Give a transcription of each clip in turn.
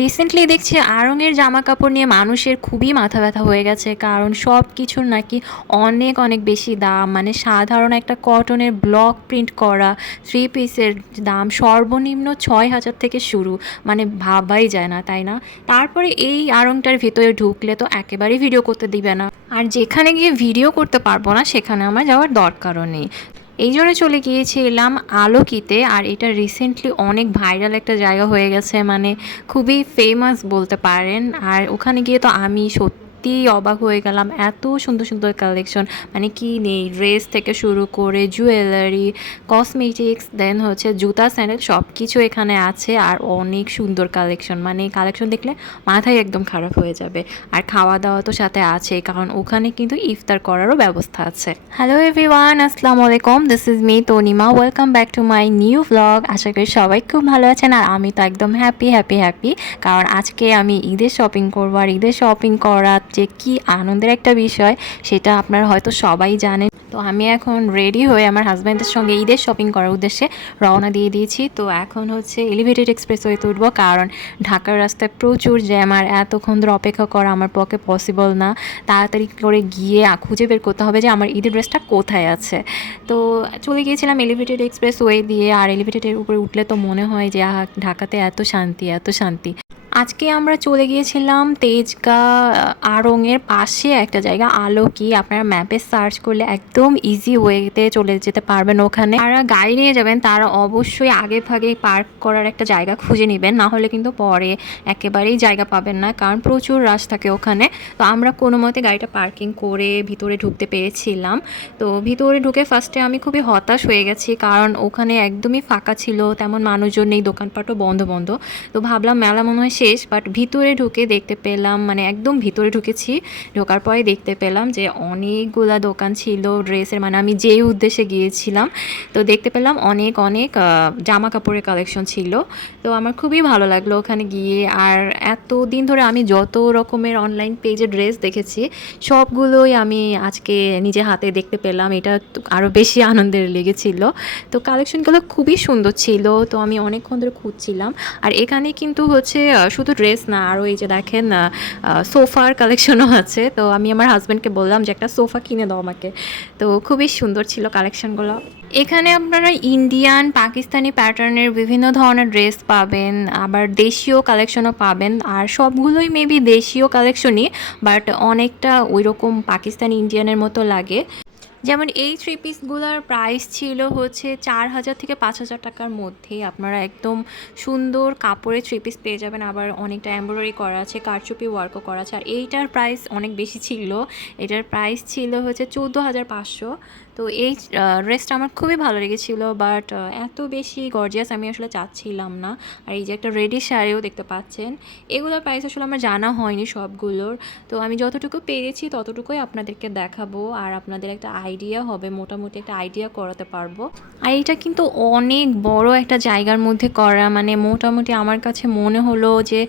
Recently দেখছি আড়ংয়ের জামা কাপড় নিয়ে মানুষের খুবই মাথা ব্যথা হয়ে গেছে, কারণ সব কিছুর নাকি অনেক অনেক বেশি দাম। মানে সাধারণ একটা কটনের ব্লক প্রিন্ট করা থ্রি পিসের দাম সর্বনিম্ন 6,000 থেকে শুরু। মানে ভাবাই যায় না, তাই না? তারপরে এই আড়ংটার ভিতরে ঢুকলে তো একেবারেই ভিডিও করতে দিবে না, আর যেখানে গিয়ে ভিডিও করতে পারবো না সেখানে আমার যাওয়ার দরকারও নেই। এই জন্য চলে গিয়েছিলাম আলোকিতে। আর এটা রিসেন্টলি অনেক ভাইরাল একটা জায়গা হয়ে গেছে, মানে খুবই ফেমাস বলতে পারেন। আর ওখানে গিয়ে তো আমি সত্যি অবাক হয়ে গেলাম, এত সুন্দর সুন্দর কালেকশন। মানে কি নেই, ড্রেস থেকে শুরু করে জুয়েলারি, কসমেটিক্স, দেন হচ্ছে জুতা স্যান্ডেল, সব কিছু এখানে আছে। আর অনেক সুন্দর কালেকশন, মানে এই কালেকশন দেখলে মাথায় একদম খারাপ হয়ে যাবে। আর খাওয়া দাওয়া তো সাথে আছে, কারণ ওখানে কিন্তু ইফতার করারও ব্যবস্থা আছে। হ্যালো এভরিওয়ান, আসসালামু আলাইকুম, this is me Tanima. Welcome back to my new blog. আশা করি সবাই খুব ভালো আছেন, আর আমি তো একদম হ্যাপি হ্যাপি হ্যাপি, কারণ আজকে আমি ঈদের শপিং করবো। আর ঈদের শপিং করা যে কি আনন্দের একটা বিষয় সেটা আপনারা হয়তো সবাই জানেন। তো আমি এখন রেডি হয়ে আমার হাজব্যান্ডের সঙ্গে ঈদের শপিং করার উদ্দেশ্যে রওনা দিয়ে দিয়েছি। তো এখন হচ্ছে এলিভেটেড এক্সপ্রেসওয়েতে উঠবো, কারণ ঢাকার রাস্তায় প্রচুর জ্যাম, আর এতক্ষণ ধরে অপেক্ষা করা আমার পক্ষে পসিবল না। তাড়াতাড়ি করে গিয়ে খুঁজে বের করতে হবে যে আমার ঈদের ড্রেসটা কোথায় আছে। তো চলে গিয়েছিলাম এলিভেটেড এক্সপ্রেসওয়ে দিয়ে। আর এলিভেটেডের উপরে উঠলে তো মনে হয় যে ঢাকাতে এত শান্তি, এত শান্তি। আজকে আমরা চলে গিয়েছিলাম তেজগাঁ আড়ংয়ের পাশে একটা জায়গা আলোকি। আপনারা ম্যাপে সার্চ করলে একদম ইজি ওয়েতে চলে যেতে পারবেন ওখানে। যারা গাড়ি নিয়ে যাবেন তারা অবশ্যই আগে ভাগে পার্ক করার একটা জায়গা খুঁজে নেবেন, না হলে কিন্তু পরে একেবারেই জায়গা পাবেন না, কারণ প্রচুর রাশ থাকে ওখানে। তো আমরা কোনো মতে গাড়িটা পার্কিং করে ভিতরে ঢুকতে পেরেছিলাম। তো ভিতরে ঢুকে ফার্স্টে আমি খুবই হতাশ হয়ে গেছি, কারণ ওখানে একদমই ফাঁকা ছিল, তেমন মানুষজন নেই, দোকানপাটও বন্ধ বন্ধ। তো ভাবলাম মেলা মনে হয় শেষ, বাট ভিতরে ঢুকে দেখতে পেলাম, মানে একদম ভিতরে ঢুকেছি, ঢোকার পরে দেখতে পেলাম যে অনেকগুলা দোকান ছিল ড্রেসের। মানে আমি যেই উদ্দেশ্যে গিয়েছিলাম, তো দেখতে পেলাম অনেক অনেক জামা কাপড়ের কালেকশন ছিল। তো আমার খুবই ভালো লাগলো ওখানে গিয়ে। আর এত দিন ধরে আমি যত রকমের অনলাইন পেজে ড্রেস দেখেছি সবগুলোই আমি আজকে নিজে হাতে দেখতে পেলাম, এটা আরও বেশি আনন্দের লেগেছিল। তো কালেকশনগুলো খুবই সুন্দর ছিল, তো আমি অনেকক্ষণ ধরে খুঁজছিলাম। আর এখানে কিন্তু হচ্ছে শুধু ড্রেস না, আরও এই যে দেখেন সোফার কালেকশনও আছে। তো আমি আমার হাজব্যান্ডকে বললাম যে একটা সোফা কিনে দাও আমাকে। তো খুবই সুন্দর ছিল কালেকশনগুলো। এখানে আপনারা ইন্ডিয়ান, পাকিস্তানি প্যাটার্নের বিভিন্ন ধরনের ড্রেস পাবেন, আবার দেশীয় কালেকশনও পাবেন। আর সবগুলোই মেবি দেশীয় কালেকশনই, বাট অনেকটা ওই রকম পাকিস্তানি ইন্ডিয়ানের মতো লাগে। যেমন এই থ্রি পিসগুলোর প্রাইস ছিল হচ্ছে 4,000 থেকে 5,000 টাকার মধ্যে। আপনারা একদম সুন্দর কাপড়ের থ্রি পিস পেয়ে যাবেন, আবার অনেকটা এমব্রয়ডারি করা আছে, কারচুপি ওয়ার্কও করা আছে। আর এইটার প্রাইস অনেক বেশি ছিল, এটার প্রাইস ছিল হচ্ছে 14,500। তো এই ড্রেসটা আমার খুবই ভালো লেগেছিলো, বাট এত বেশি গর্জিয়াস আমি আসলে চাচ্ছিলাম না। আর এই যে একটা রেডি শাড়িও দেখতে পাচ্ছেন, এগুলোর প্রাইস আসলে আমার জানা হয়নি সবগুলোর। তো আমি যতটুকু পেরেছি ততটুকুই আপনাদেরকে দেখাবো, আর আপনাদের একটা আইডিয়া হবে, মোটামুটি একটা আইডিয়া করাতে পারবো। আর এটা কিন্তু অনেক বড় একটা জায়গার মধ্যে করা, মানে মোটামুটি আমার কাছে মনে হলো যে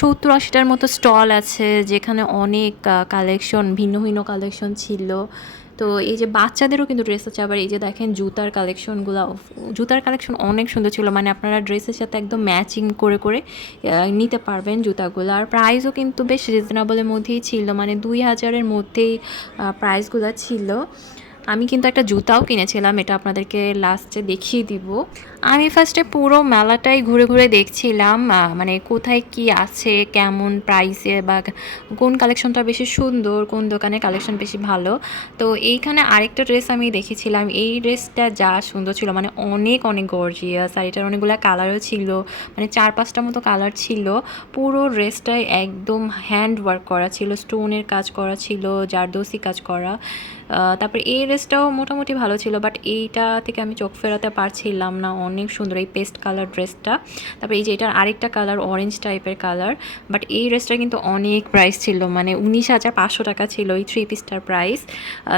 70-80টার মতো স্টল আছে, যেখানে অনেক কালেকশন, ভিন্ন ভিন্ন কালেকশন ছিল। তো এই যে বাচ্চাদেরও কিন্তু ড্রেস আছে। আবার এই যে দেখেন জুতার কালেকশনগুলো, জুতার কালেকশন অনেক সুন্দর ছিল, মানে আপনারা ড্রেসের সাথে একদম ম্যাচিং করে করে নিতে পারবেন জুতাগুলো। আর প্রাইসও কিন্তু বেশ রিজনেবলের মধ্যেই ছিল, মানে 2,000-এর মধ্যেই প্রাইসগুলো ছিল। আমি কিন্তু একটা জুতাও কিনেছিলাম, এটা আপনাদেরকে লাস্টে দেখিয়ে দিব। আমি ফার্স্টে পুরো মেলাটাই ঘুরে ঘুরে দেখছিলাম, মানে কোথায় কি আছে, কেমন প্রাইসে, বা কোন কালেকশনটা বেশি সুন্দর, কোন দোকানের কালেকশন বেশি ভালো। তো এইখানে আরেকটা ড্রেস আমি দেখেছিলাম, এই ড্রেসটা যা সুন্দর ছিল, মানে অনেক অনেক গর্জিয়াস। আর এটার অনেকগুলো কালারও ছিল, মানে 4-5টা মতো কালার ছিল। পুরো ড্রেসটাই একদম হ্যান্ড ওয়ার্ক করা ছিল, স্টোনের কাজ করা ছিল, জারদৌসি কাজ করা। তারপর এই ড্রেসটাও মোটামুটি ভালো ছিল, বাট এইটা থেকে আমি চোখ ফেরাতে পারছিলাম না, অনেক সুন্দর এই পেস্ট কালার ড্রেসটা। তারপর এই যে এটার আরেকটা কালার অরেঞ্জ টাইপের কালার, বাট এই ড্রেসটা কিন্তু অনেক প্রাইস ছিল, মানে 19,500 টাকা ছিল এই থ্রি পিসটার প্রাইস।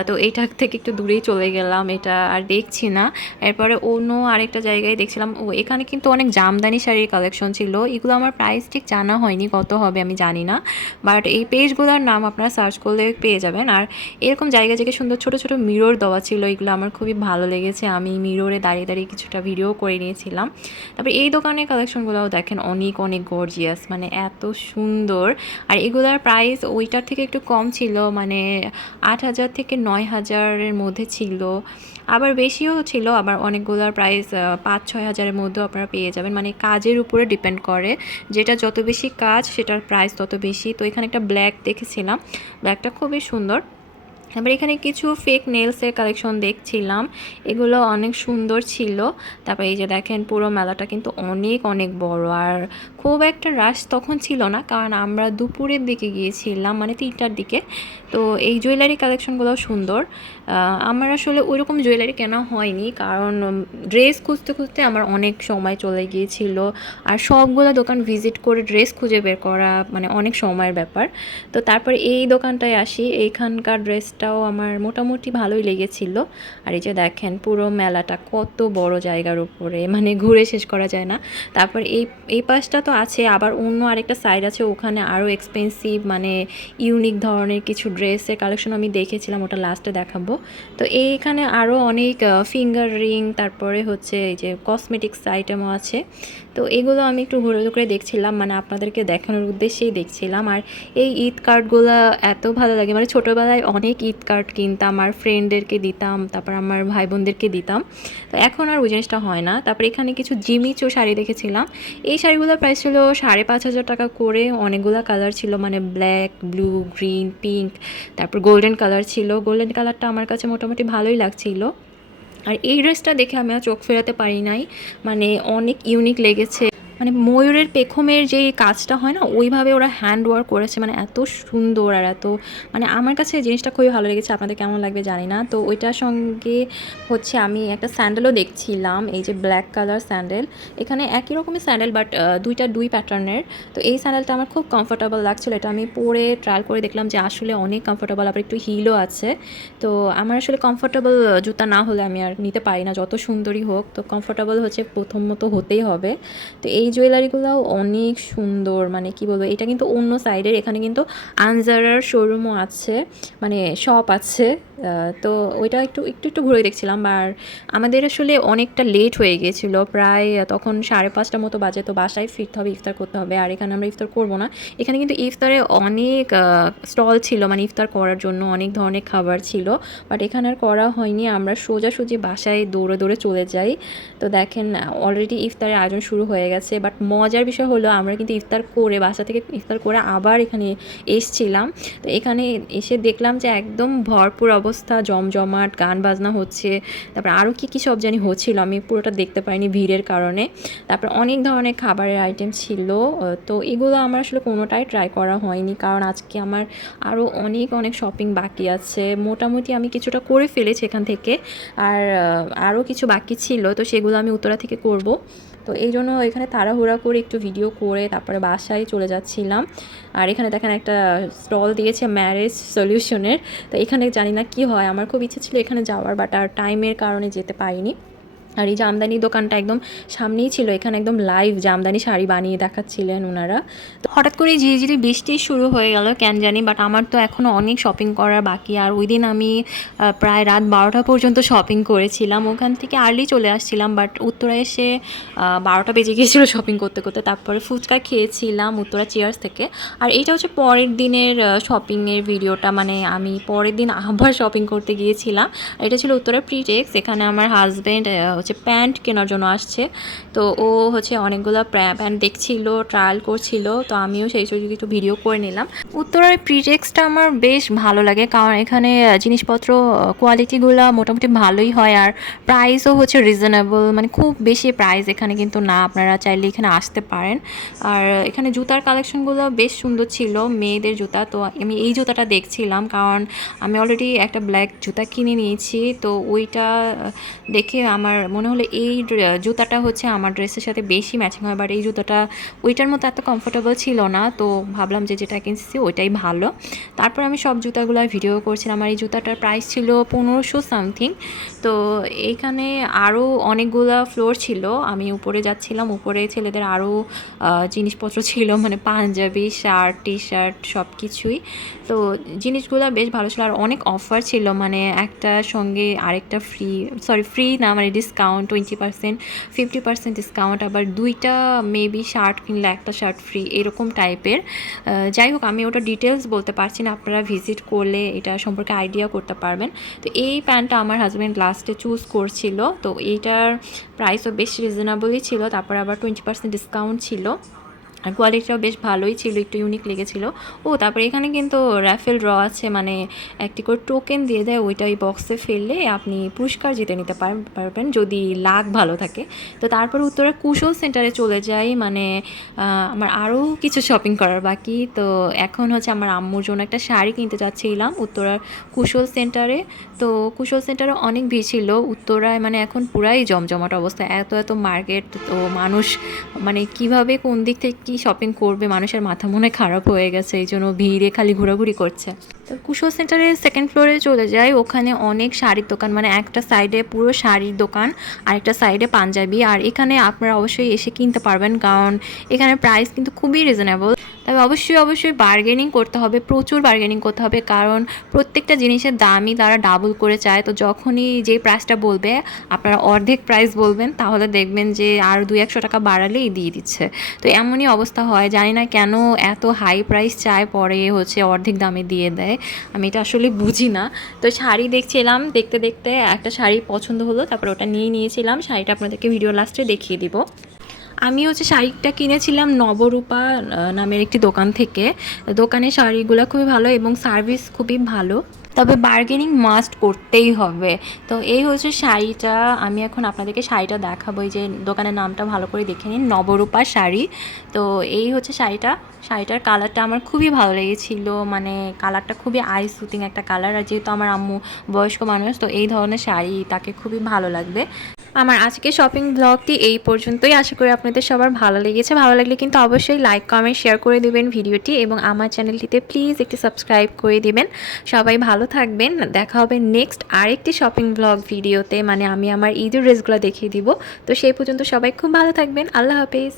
তো এইটা থেকে একটু দূরেই চলে গেলাম, এটা আর দেখছি না। এরপরে অন্য আরেকটা জায়গায় দেখছিলাম, এখানে কিন্তু অনেক জামদানি শাড়ির কালেকশন ছিল। এগুলো আমার প্রাইস ঠিক জানা হয়নি, কত হবে আমি জানি না, বাট এই পেজগুলোর নাম আপনারা সার্চ করলে পেয়ে যাবেন। আর এরকম জায়গা থেকে সুন্দর ছোট ছোট মিরর দেওয়া ছিল, এগুলো আমার খুবই ভালো লেগেছে। আমি মিররে দাঁড়িয়ে দাঁড়িয়ে কিছুটা ভিডিও করে নিয়েছিলাম। তারপরে এই দোকানের কালেকশনগুলোও দেখেন অনেক অনেক গর্জিয়াস, মানে এত সুন্দর। আর এগুলার প্রাইস ওইটার থেকে একটু কম ছিল, মানে 8,000 থেকে 9,000-এর মধ্যে ছিল, আবার বেশিও ছিল, আবার অনেকগুলোর প্রাইস 5-6 হাজারের মধ্যেও আপনারা পেয়ে যাবেন। মানে কাজের উপরে ডিপেন্ড করে, যেটা যত বেশি কাজ সেটার প্রাইস তত বেশি। তো এখানে একটা ব্ল্যাক দেখেছিলাম, ব্ল্যাকটা খুবই সুন্দর। তারপর এখানে কিছু ফেক নেলসের কালেকশন দেখছিলাম, এগুলো অনেক সুন্দর ছিল। তারপর এই যে দেখেন পুরো মেলাটা কিন্তু অনেক অনেক বড়, আর খুব একটা রাশ তখন ছিল না, কারণ আমরা দুপুরের দিকে গিয়েছিলাম, মানে 3টার দিকে। তো এই জুয়েলারি কালেকশনগুলোও সুন্দর। আমার আসলে ওইরকম জুয়েলারি কেনা হয়নি, কারণ ড্রেস খুঁজতে খুঁজতে আমার অনেক সময় চলে গিয়েছিল, আর সবগুলো দোকান ভিজিট করে ড্রেস খুঁজে বের করা মানে অনেক সময়ের ব্যাপার। তো তারপর এই দোকানটায় আসি, এইখানকার ড্রেসটাও আমার মোটামুটি ভালোই লেগেছিল। আর এই যে দেখেন পুরো মেলাটা কত বড় জায়গার উপরে, মানে ঘুরে শেষ করা যায় না। তারপর এই পাশটা তো আছে, আবার অন্য আরেকটা সাইড আছে, ওখানে আরও এক্সপেন্সিভ মানে ইউনিক ধরনের কিছু ড্রেসের কালেকশন আমি দেখেছিলাম, ওটা লাস্টে দেখাবো। তো এইখানে আরও অনেক ফিঙ্গার রিং, তারপরে হচ্ছে এই যে কসমেটিক্স আইটেমও আছে। তো এগুলো আমি একটু ঘুরে ঘুরে দেখছিলাম, মানে আপনাদেরকে দেখানোর উদ্দেশ্যেই দেখছিলাম। আর এই ঈদ কার্ডগুলো এত ভালো লাগে, মানে ছোটোবেলায় অনেক ঈদ কার্ড কিনতাম, আর ফ্রেন্ডদেরকে দিতাম, তারপর আমার ভাই বোনদেরকে দিতাম। তো এখন আর ওই জিনিসটা হয় না। তারপর এখানে কিছু জিমিচো শাড়ি দেখেছিলাম, এই শাড়িগুলোর প্রাইস ছিল 5,500 টাকা করে, অনেকগুলো কালার ছিল, মানে ব্ল্যাক, ব্লু, গ্রিন, পিঙ্ক, তারপর গোল্ডেন কালার ছিল। গোল্ডেন কালারটা আমার কাছে মোটামুটি ভালোই লাগছিল। আর এই ড্রেসটা দেখে আমি আর চোখ ফেরাতে পারি নাই, মানে অনেক ইউনিক লেগেছে। মানে ময়ূরের পেখমের যেই কাজটা হয় না, ওইভাবে ওরা হ্যান্ড ওয়ার্ক করেছে, মানে এত সুন্দর আর এত, মানে আমার কাছে জিনিসটা খুবই ভালো লেগেছে। আপনাদের কেমন লাগবে জানি না। তো ওইটার সঙ্গে হচ্ছে আমি একটা স্যান্ডেলও দেখছিলাম, এই যে ব্ল্যাক কালার স্যান্ডেল। এখানে একই রকমের স্যান্ডেল, বাট দুই প্যাটার্নের। তো এই স্যান্ডেলটা আমার খুব কমফোর্টেবল লাগছিলো, এটা আমি পরে ট্রায়াল করে দেখলাম যে আসলে অনেক কমফোর্টেবল, আবার একটু হিলও আছে। তো আমার আসলে কমফোর্টেবল জুতা না হলে আমি আর নিতে পারি না, যত সুন্দরই হোক। তো কমফোর্টেবল হচ্ছে প্রথমত হতেই হবে। তো এই জুয়েলারিগুলোও অনেক সুন্দর, মানে কি বলবো, এটা কিন্তু অন্য সাইডের, এখানে কিন্তু আনজারার শোরুমও আছে, মানে শপ আছে। তো ওইটা একটু ঘুরে দেখছিলাম। আর আমাদের আসলে অনেকটা লেট হয়ে গিয়েছিল, প্রায় তখন 5:30 মতো বাজে। তো বাসায় ফিরতে হবে, ইফতার করতে হবে, আর এখানে আমরা ইফতার করবো না। এখানে কিন্তু ইফতারে অনেক স্টল ছিল, মানে ইফতার করার জন্য অনেক ধরনের খাবার ছিল, বাট এখানে আর করা হয়নি। আমরা সোজাসুজি বাসায় দৌড়ে দৌড়ে চলে যাই। তো দেখেন অলরেডি ইফতারের আয়োজন শুরু হয়ে গেছে, বাট মজার বিষয় হলো আমরা কিন্তু ইফতার করে, বাসা থেকে ইফতার করে আবার এখানে এসছিলাম। তো এখানে এসে দেখলাম যে একদম ভরপুর অবস্থা, জমজমাট, গান বাজনা হচ্ছে, তারপর আরও কী সব জানি হচ্ছিল, আমি পুরোটা দেখতে পাইনি ভিড়ের কারণে। তারপর অনেক ধরনের খাবারের আইটেম ছিল। তো এগুলো আমার আসলে কোনোটাই ট্রাই করা হয়নি, কারণ আজকে আমার আরও অনেক শপিং বাকি আছে। মোটামুটি আমি কিছুটা করে ফেলেছি এখান থেকে, আর আরও কিছু বাকি ছিল, তো সেগুলো আমি উত্তরা থেকে করব। তো এই জন্য এখানে তাড়াহুড়া করে একটু ভিডিও করে তারপরে বাসায় চলে যাচ্ছিলাম। আর এখানে দেখেন একটা স্টল দিয়েছে ম্যারেজ সলিউশনের। তো এখানে জানি না কি হয়, আমার খুব ইচ্ছে ছিল এখানে যাওয়ার, বাট আর টাইমের কারণে যেতে পারিনি। আর এই জামদানি দোকানটা একদম সামনেই ছিল, এখানে একদম লাইভ জামদানি শাড়ি বানিয়ে দেখাচ্ছিলেন ওনারা। তো হঠাৎ করে ঝিরিঝিরি বৃষ্টি শুরু হয়ে গেল কেন জানি, বাট আমার তো এখনও অনেক শপিং করার বাকি। আর ওই দিন আমি প্রায় রাত 12টা পর্যন্ত শপিং করেছিলাম, ওখান থেকে আর্লি চলে আসছিলাম, বাট উত্তরা এসে 12টা বেজে গিয়েছিলো শপিং করতে করতে। তারপরে ফুচকা খেয়েছিলাম উত্তরা চেয়ার্স থেকে। আর এইটা হচ্ছে পরের দিনের শপিংয়ের ভিডিওটা, মানে আমি পরের দিন আবার শপিং করতে গিয়েছিলাম। এটা ছিল উত্তরা প্রিটেক্স, এখানে আমার হাজব্যান্ড হচ্ছে প্যান্ট কেনার জন্য আসছে। তো ও হচ্ছে অনেকগুলো প্যান্ট দেখছিল, ট্রায়াল করছিল, তো আমিও সেই জন্য একটু ভিডিও করে নিলাম। উত্তরার প্রিটেক্সটা আমার বেশ ভালো লাগে, কারণ এখানে জিনিসপত্র কোয়ালিটিগুলো মোটামুটি ভালোই হয়, আর প্রাইসও হচ্ছে রিজনেবল, মানে খুব বেশি প্রাইস এখানে কিন্তু না, আপনারা চাইলে এখানে আসতে পারেন। আর এখানে জুতার কালেকশনগুলো বেশ সুন্দর ছিল, মেয়েদের জুতা। তো আমি এই জুতাটা দেখছিলাম, কারণ আমি অলরেডি একটা ব্ল্যাক জুতা কিনে নিয়েছি। তো ওইটা দেখে আমার মনে হলো এই জুতাটা হচ্ছে আমার ড্রেসের সাথে বেশি ম্যাচিং হয়, বাট এই জুতাটা ওইটার মতো এত কমফোর্টেবল ছিল না। তো ভাবলাম যে যেটা কিনছি ওইটাই ভালো। তারপর আমি সব জুতাগুলো ভিডিও করছিলাম। আর এই জুতাটার প্রাইস ছিল 1500 সামথিং। তো এইখানে আরও অনেকগুলো ফ্লোর ছিল, আমি উপরে যাচ্ছিলাম, উপরে ছেলেদের আরও জিনিসপত্র ছিল, মানে পাঞ্জাবি, শার্ট, টি শার্ট সব কিছুই। তো জিনিসগুলো বেশ ভালো ছিল, আর অনেক অফার ছিল, মানে একটার সঙ্গে আরেকটা ফ্রি, সরি ফ্রি না, মানে ডিসকাউন্ট ডিসকাউন্ট 20%, 50% ডিসকাউন্ট, আবার 2টা মেবি শার্ট কিনলে একটা শার্ট ফ্রি, এরকম টাইপের। যাই হোক, আমি ওটা ডিটেলস বলতে পারছি না, আপনারা ভিজিট করলে এটা সম্পর্কে আইডিয়া করতে পারবেন। তো এই প্যান্টটা আমার হাজব্যান্ড লাস্টে চুজ করছিল, তো এইটার প্রাইসও বেশ রিজনেবলই ছিল, তারপর আবার 20% ডিসকাউন্ট ছিল, আর কোয়ালিটিটাও বেশ ভালোই ছিল, একটু ইউনিক লেগেছিলো। তারপরে এখানে কিন্তু র্যাফেল ড্র আছে, মানে একটি করে টোকেন দিয়ে দেয়, ওইটা ওই বক্সে ফেললে আপনি পুরস্কার জিতে নিতে পারবেন যদি লাক ভালো থাকে। তো তারপর উত্তরা কুশল সেন্টারে চলে যাই, মানে আমার আরও কিছু শপিং করার বাকি। তো এখন হচ্ছে আমার আম্মুর জন্য একটা শাড়ি কিনতে যাচ্ছিলাম উত্তরার কুশল সেন্টারে। তো কুশল সেন্টারে অনেক ভিড় ছিল উত্তরায়, মানে এখন পুরাই জমজমাট অবস্থা, এত এত মার্কেট, তো মানুষ মানে কিভাবে কোন দিক থেকে কী শপিং করবে, মানুষের মাথা মনে খারাপ হয়ে গেছে, এই জন্য ভিড়ে খালি ঘোরাঘুরি করছে। তো কুশল সেন্টারের সেকেন্ড ফ্লোরে চলে যাই, ওখানে অনেক শাড়ির দোকান, মানে একটা সাইডে পুরো শাড়ির দোকান, আর একটা সাইডে পাঞ্জাবি, আর এখানে আপনারা অবশ্যই এসে কিনতে পারবেন, কারণ এখানে প্রাইস কিন্তু খুবই রিজনেবল। তবে অবশ্যই বার্গেনিং করতে হবে, প্রচুর বার্গেনিং করতে হবে, কারণ প্রত্যেকটা জিনিসের দামই তারা ডাবল করে চায়। তো যখনই যে প্রাইসটা বলবে আপনারা অর্ধেক প্রাইস বলবেন, তাহলে দেখবেন যে আর 200-100 টাকা বাড়ালেই দিয়ে দিচ্ছে। তো এমনই অবস্থা হয়, জানি না কেন এত হাই প্রাইস চায়, পরে হচ্ছে অর্ধেক দামে দিয়ে দেয়, আমি এটা আসলে বুঝি না। তো শাড়ি দেখছিলাম, দেখতে দেখতে একটা শাড়ি পছন্দ হলো, তারপর ওটা নিয়েছিলাম। শাড়িটা আপনাদেরকে ভিডিও লাস্টে দেখিয়ে দিব। আমি হচ্ছে শাড়িটা কিনেছিলাম নবরূপা নামের একটি দোকান থেকে। দোকানের শাড়িগুলো খুবই ভালো এবং সার্ভিস খুবই ভালো, তবে বার্গেনিং মাস্ট করতেই হবে। তো এই হচ্ছে শাড়িটা, আমি এখন আপনাদেরকে শাড়িটা দেখাবো, এই যে দোকানের নামটা ভালো করে দেখে নিন, নবরূপা শাড়ি। তো এই হচ্ছে শাড়িটার কালারটা আমার খুবই ভালো লেগেছিল, মানে কালারটা খুবই আই সুতিং একটা কালার, আর যেহেতু আমার আম্মু বয়স্ক মানুষ, তো এই ধরনের শাড়ি তাকে খুবই ভালো লাগবে। আমার আজকে শপিং ব্লগটি এই পর্যন্তই, আশা করি আপনাদের সবার ভালো লেগেছে। ভালো লাগলে কিন্তু অবশ্যই লাইক, কমেন্ট, শেয়ার করে দেবেন ভিডিওটি, এবং আমার চ্যানেলটিতে প্লিজ একটি সাবস্ক্রাইব করে দিবেন। সবাই ভালো থাকবেন, দেখা হবে নেক্সট আরেকটি শপিং ব্লগ ভিডিওতে, মানে আমি আমার ঈদের ড্রেসগুলো দেখিয়ে দিব। তো সেই পর্যন্ত সবাই খুব ভালো থাকবেন, আল্লাহ হাফেজ।